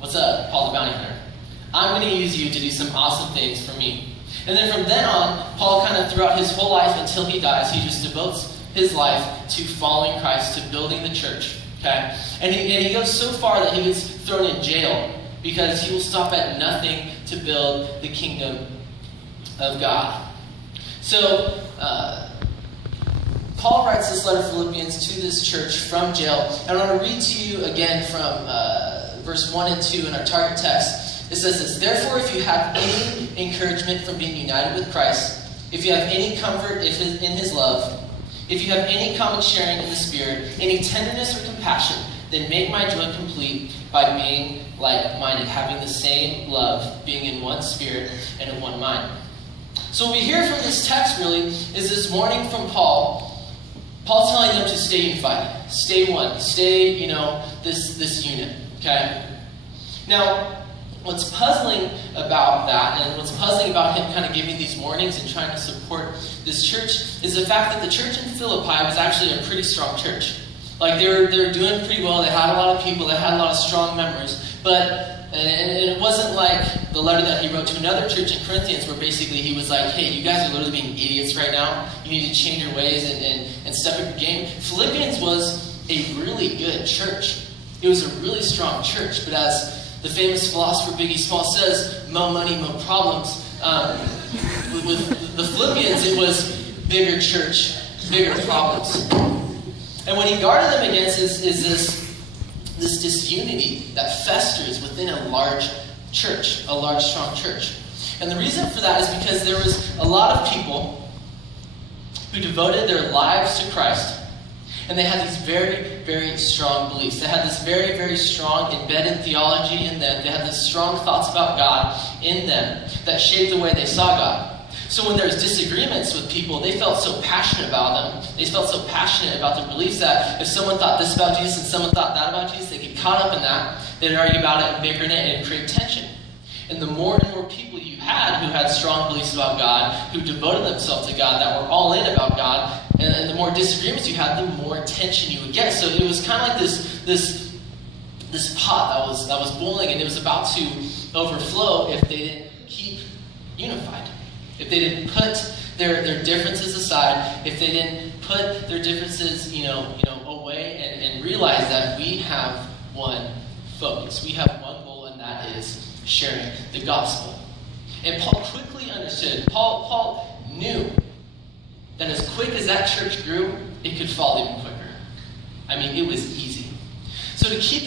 What's up, Paul the Bounty Hunter? I'm going to use you to do some awesome things for me. And then from then on, Paul kind of throughout his whole life until he dies, he just devotes his life to following Christ, to building the church. Okay? And he goes so far that he gets thrown in jail because he will stop at nothing to build the kingdom of God. So, Paul writes this letter, Philippians, to this church from jail. And I want to read to you again from verse 1 and 2 in our target text. It says this: "Therefore, if you have any encouragement from being united with Christ, if you have any comfort in his love, if you have any common sharing in the Spirit, any tenderness or compassion, then make my joy complete by being like-minded, having the same love, being in one spirit and in one mind." So what we hear from this text really is this warning from Paul. Paul's telling them to stay unified, stay one, stay, this unit, okay? Now, what's puzzling about that, and what's puzzling about him kind of giving these warnings and trying to support this church, is the fact that the church in Philippi was actually a pretty strong church. Like, they were doing pretty well, they had a lot of people, they had a lot of strong members, and it wasn't like the letter that he wrote to another church in Corinthians where basically he was like, hey, you guys are literally being idiots right now. You need to change your ways and step up your game. Philippians was a really good church. It was a really strong church. But as the famous philosopher Biggie Small says, mo money, mo problems. With the Philippians, it was bigger church, bigger problems. And what he guarded them against is this disunity that festers within a large church, a large, strong church. And the reason for that is because there was a lot of people who devoted their lives to Christ, and they had these very, very strong beliefs. They had this very, very strong embedded theology in them. They had these strong thoughts about God in them that shaped the way they saw God. So when there's disagreements with people, they felt so passionate about them. They felt so passionate about their beliefs that if someone thought this about Jesus and someone thought that about Jesus, they get caught up in that. They'd argue about it and bicker in it and create tension. And the more and more people you had who had strong beliefs about God, who devoted themselves to God, that were all in about God, and the more disagreements you had, the more tension you would get. So it was kind of like this pot that was boiling, and it was about to overflow if they didn't keep unified. If they didn't put their differences aside, if they didn't put their differences, away and realize that we have one focus, we have one goal, and that is sharing the gospel. And Paul quickly understood. Paul knew that as quick as that church grew, it could fall even quicker. I mean, it was easy. So to keep